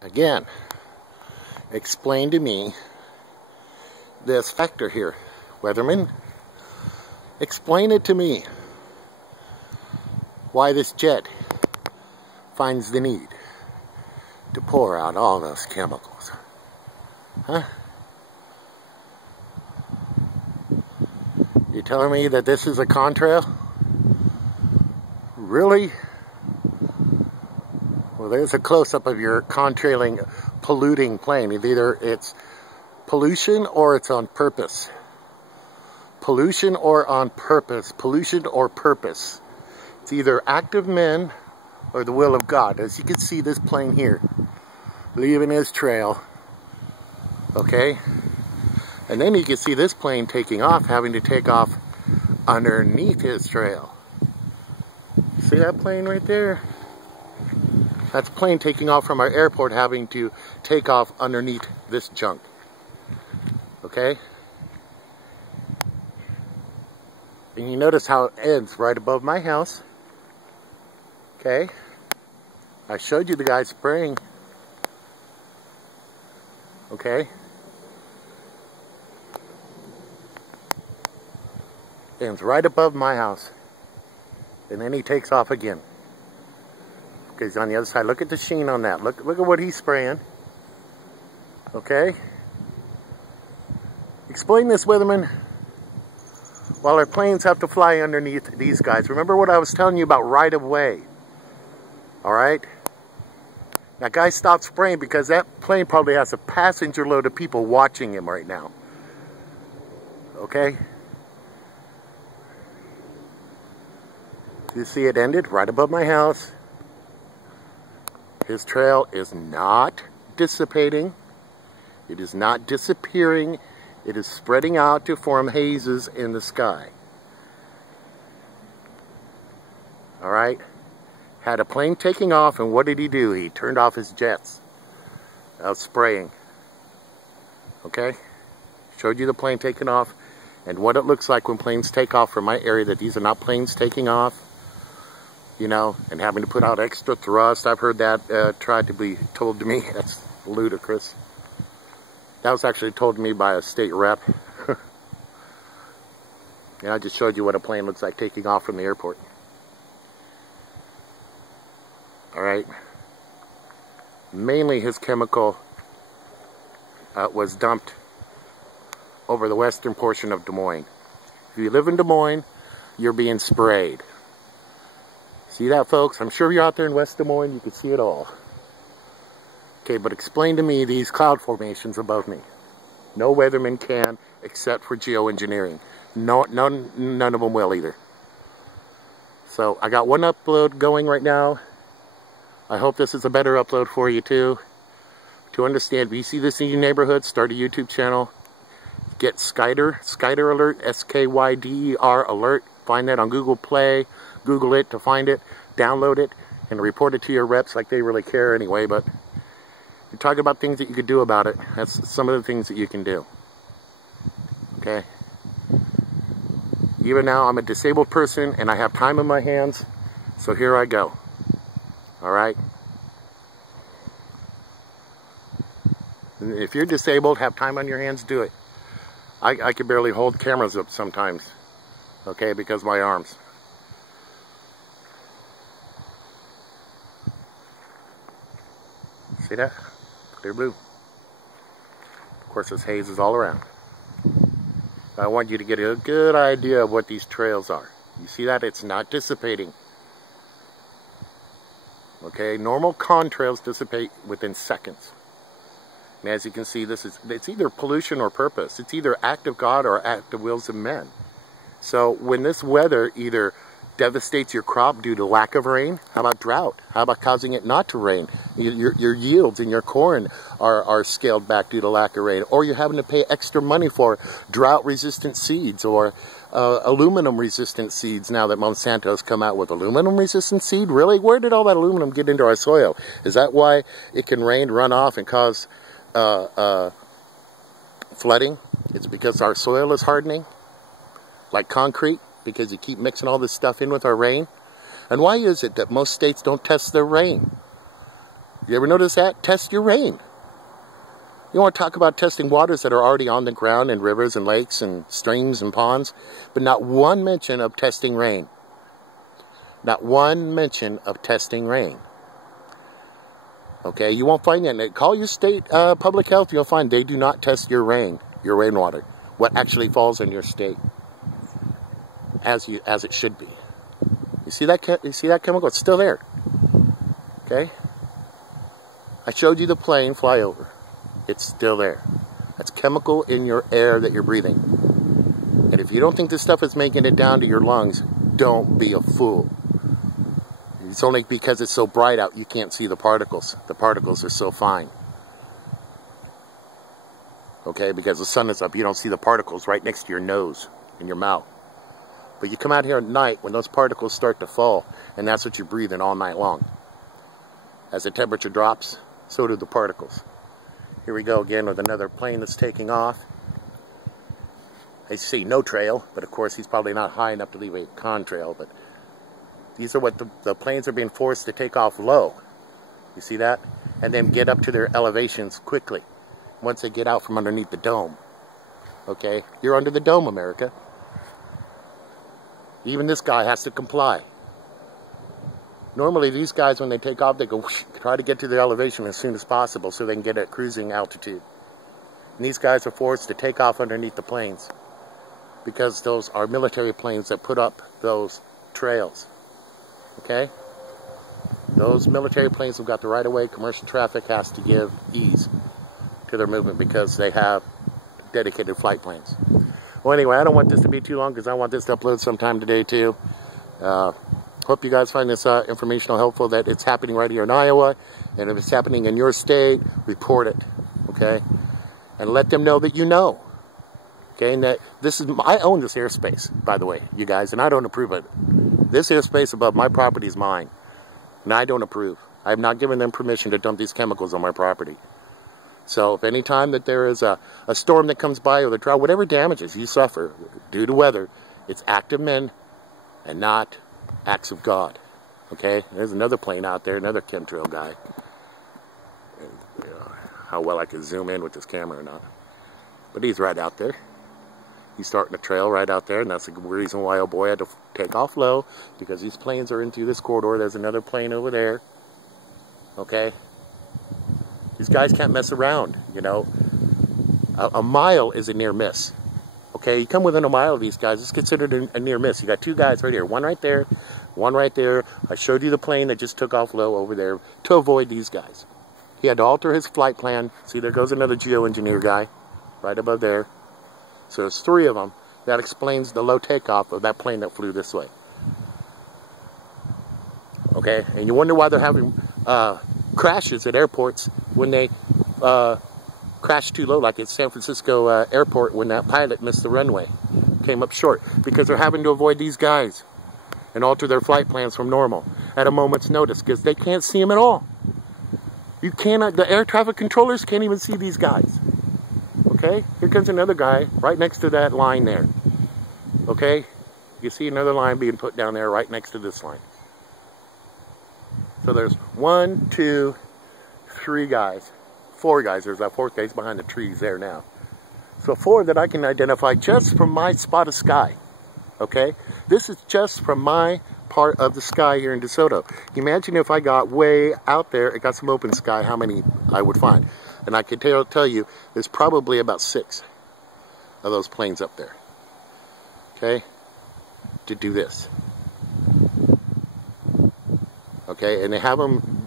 Again, explain to me this factor here. Weatherman, explain it to me. Why this jet finds the need to pour out all those chemicals. Huh? You telling me that this is a contrail? Really? Well, there's a close-up of your contrailing, polluting plane. Either it's pollution or it's on purpose. Pollution or on purpose. Pollution or purpose. It's either act of men or the will of God. As you can see, this plane here, leaving his trail. Okay? And then you can see this plane taking off, having to take off underneath his trail. See that plane right there? That's a plane taking off from our airport, having to take off underneath this junk. Okay? And you notice how it ends right above my house. Okay? I showed you the guy spraying. Okay? Ends right above my house. And then he takes off again. Because on the other side, look at the sheen on that. Look at what he's spraying. Okay? Explain this, Weatherman. While our planes have to fly underneath these guys. Remember what I was telling you about right of way. Alright? That guy stopped spraying because that plane probably has a passenger load of people watching him right now. Okay? You see it ended right above my house. His trail is not dissipating. It is not disappearing. It is spreading out to form hazes in the sky. Alright? Had a plane taking off, and what did he do? He turned off his jets. Out spraying. Okay? Showed you the plane taking off and what it looks like when planes take off from my area, that these are not planes taking off. You know, and having to put out extra thrust. I've heard that tried to be told to me. That's ludicrous. That was actually told to me by a state rep. And I just showed you what a plane looks like taking off from the airport. Alright. Mainly his chemical was dumped over the western portion of Des Moines. If you live in Des Moines, you're being sprayed. See that, folks? I'm sure you're out there in West Des Moines, you can see it all. Okay, but explain to me these cloud formations above me. No weatherman can, except for geoengineering. None of them will either. So, I got one upload going right now. I hope this is a better upload for you, too. To understand, if you see this in your neighborhood, start a YouTube channel. Get Skyder Alert, S-K-Y-D-E-R Alert. Find that on Google Play. Google it to find it, download it, and report it to your reps like they really care anyway. But you're talking about things that you could do about it. That's some of the things that you can do. Okay? Even now, I'm a disabled person, and I have time in my hands, so here I go. Alright? If you're disabled, have time on your hands, do it. I can barely hold cameras up sometimes. Okay, because my arms. See that? Clear blue. Of course, this haze is all around. I want you to get a good idea of what these trails are. You see that? It's not dissipating. Okay, normal contrails dissipate within seconds. And as you can see, it's either pollution or purpose. It's either act of God or act of wills of men. So when this weather either devastates your crop due to lack of rain, how about drought? How about causing it not to rain? Your yields in your corn are scaled back due to lack of rain. Or you're having to pay extra money for drought-resistant seeds or aluminum-resistant seeds now that Monsanto's come out with aluminum-resistant seed. Really? Where did all that aluminum get into our soil? Is that why it can rain, run off, and cause flooding? It's because our soil is hardening? Like concrete, because you keep mixing all this stuff in with our rain. And why is it that most states don't test their rain? You ever notice that? Test your rain. You want to talk about testing waters that are already on the ground in rivers and lakes and streams and ponds, but not one mention of testing rain. Not one mention of testing rain. Okay, you won't find that. Call your state public health, you'll find they do not test your rainwater, what actually falls in your state, as it should be. You see that chemical? It's still there. Okay? I showed you the plane fly over. It's still there. That's chemical in your air that you're breathing. And if you don't think this stuff is making it down to your lungs, don't be a fool. It's only because it's so bright out you can't see the particles. The particles are so fine. Okay, because the sun is up, you don't see the particles right next to your nose and your mouth. But you come out here at night when those particles start to fall, and that's what you're breathing all night long. As the temperature drops, so do the particles. Here we go again with another plane that's taking off. I see no trail, but of course he's probably not high enough to leave a contrail, but these are what the planes are being forced to take off low. You see that? And then get up to their elevations quickly once they get out from underneath the dome. Okay? You're under the dome, America. Even this guy has to comply. Normally these guys, when they take off, they go whoosh, try to get to their elevation as soon as possible so they can get at cruising altitude. And these guys are forced to take off underneath the planes because those are military planes that put up those trails. Okay? Those military planes have got the right of way. Commercial traffic has to give ease to their movement because they have dedicated flight planes. Well, anyway, I don't want this to be too long because I want this to upload sometime today too. Hope you guys find this informational helpful, that it's happening right here in Iowa, and if it's happening in your state, report it, okay? And let them know that you know, okay? And that I own this airspace, by the way, you guys, and I don't approve of it. This airspace above my property is mine, and I don't approve. I have not given them permission to dump these chemicals on my property. So if any time that there is a storm that comes by, or the drought, whatever damages you suffer due to weather, it's act of men and not acts of God. Okay? There's another plane out there, another chemtrail guy. And, you know, how well I can zoom in with this camera or not. But he's right out there. He's starting a trail right out there, and that's the reason why, oh boy, I had to take off low, because these planes are in through this corridor. There's another plane over there. Okay? These guys can't mess around, you know. A mile is a near miss. Okay, you come within a mile of these guys, it's considered a near miss. You got two guys right here, one right there, one right there. I showed you the plane that just took off low over there to avoid these guys. He had to alter his flight plan. See, there goes another geoengineer guy right above there. So there's three of them. That explains the low takeoff of that plane that flew this way. Okay, and you wonder why they're having crashes at airports when they crashed too low, like at San Francisco airport when that pilot missed the runway, came up short, because they're having to avoid these guys and alter their flight plans from normal at a moment's notice because they can't see them at all. You cannot, the air traffic controllers can't even see these guys. Okay, here comes another guy right next to that line there. Okay, you see another line being put down there right next to this line. So there's 1, 2, 3 guys. 4 guys. There's that fourth guy's behind the trees there now. So 4 that I can identify just from my spot of sky. Okay? This is just from my part of the sky here in DeSoto. Imagine if I got way out there and got some open sky, how many I would find. And I can tell you, there's probably about 6 of those planes up there. Okay? To do this. Okay? And they have them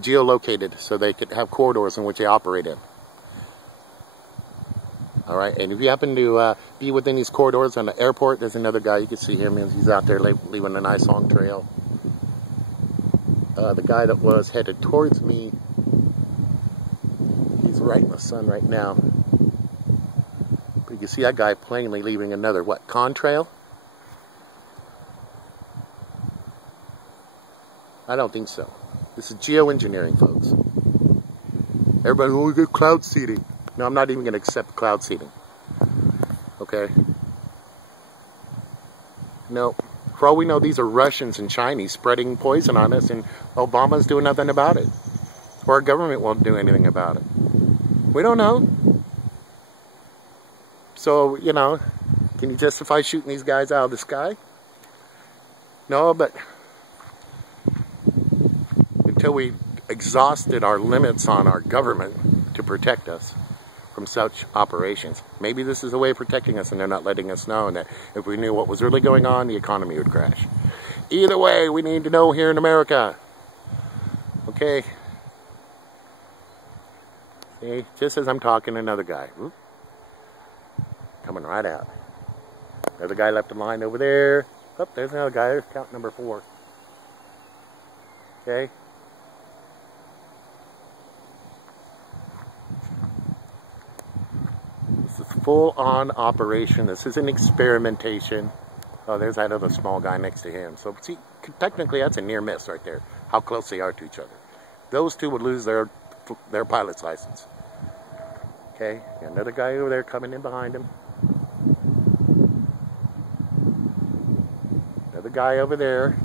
geolocated so they could have corridors in which they operate in. Alright, and if you happen to be within these corridors on the airport, there's another guy, you can see him, he's out there leaving a nice long trail. The guy that was headed towards me, he's right in the sun right now. But you can see that guy plainly leaving another, what, contrail? I don't think so. This is geoengineering, folks. Everybody, oh, we get cloud seeding. No, I'm not even going to accept cloud seeding. Okay? No. For all we know, these are Russians and Chinese spreading poison on us, and Obama's doing nothing about it. Or our government won't do anything about it. We don't know. So, you know, can you justify shooting these guys out of the sky? No, but until we exhausted our limits on our government to protect us from such operations, maybe this is a way of protecting us and they're not letting us know, and that if we knew what was really going on, the economy would crash. Either way, we need to know here in America. Okay. See, just as I'm talking, another guy. Whoop. Coming right out. Another guy left in line over there. Oh, there's another guy. There's count number 4. Okay. This is full-on operation. This isn't experimentation. Oh, there's that other small guy next to him. So, see, technically that's a near miss right there. How close they are to each other. Those two would lose their pilot's license. Okay, another guy over there coming in behind him. Another guy over there.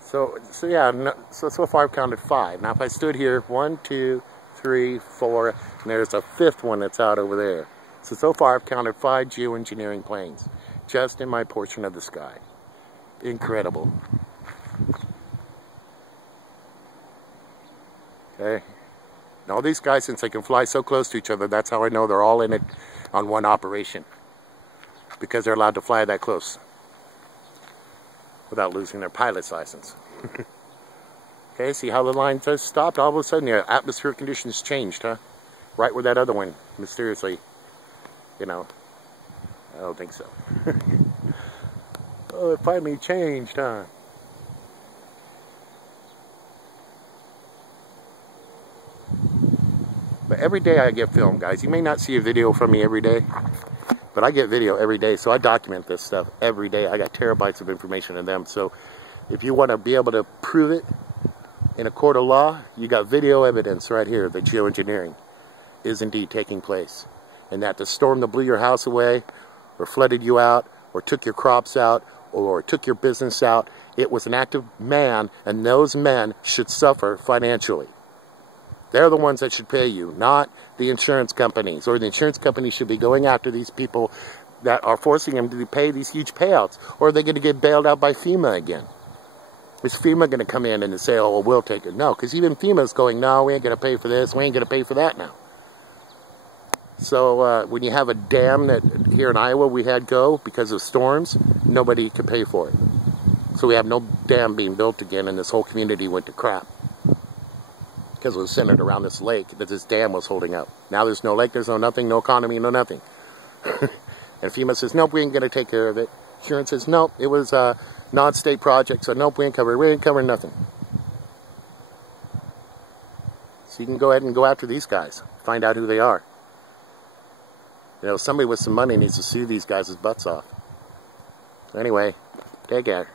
So yeah, so far I've counted 5. Now if I stood here, 1, 2, 3, 4, and there's a 5th one that's out over there. So far I've counted 5 geoengineering planes, just in my portion of the sky. Incredible. Okay. And all these guys, since they can fly so close to each other, that's how I know they're all in it on one operation. Because they're allowed to fly that close without losing their pilot's license. Okay, see how the line just stopped? All of a sudden, the atmospheric conditions changed, huh? Right where that other one mysteriously, you know, I don't think so. Oh, it finally changed, huh? But every day I get film, guys. You may not see a video from me every day, but I get video every day, so I document this stuff every day. I got terabytes of information in them. So if you want to be able to prove it in a court of law, you got video evidence right here that geoengineering is indeed taking place. And that the storm that blew your house away, or flooded you out, or took your crops out, or took your business out, it was an act of man, and those men should suffer financially. They're the ones that should pay you, not the insurance companies. Or the insurance companies should be going after these people that are forcing them to pay these huge payouts. Or are they going to get bailed out by FEMA again? Is FEMA going to come in and say, oh, well, we'll take it? No, because even FEMA's going, no, we ain't going to pay for this, we ain't going to pay for that now. So when you have a dam that here in Iowa we had go because of storms, nobody could pay for it. So we have no dam being built again, and this whole community went to crap. Because it was centered around this lake that this dam was holding up. Now there's no lake, there's no nothing, no economy, no nothing. And FEMA says, nope, we ain't going to take care of it. Insurance says, nope, it was a non-state project, so nope, we ain't covering nothing. So you can go ahead and go after these guys. Find out who they are. You know, somebody with some money needs to sue these guys' butts off. Anyway, take care.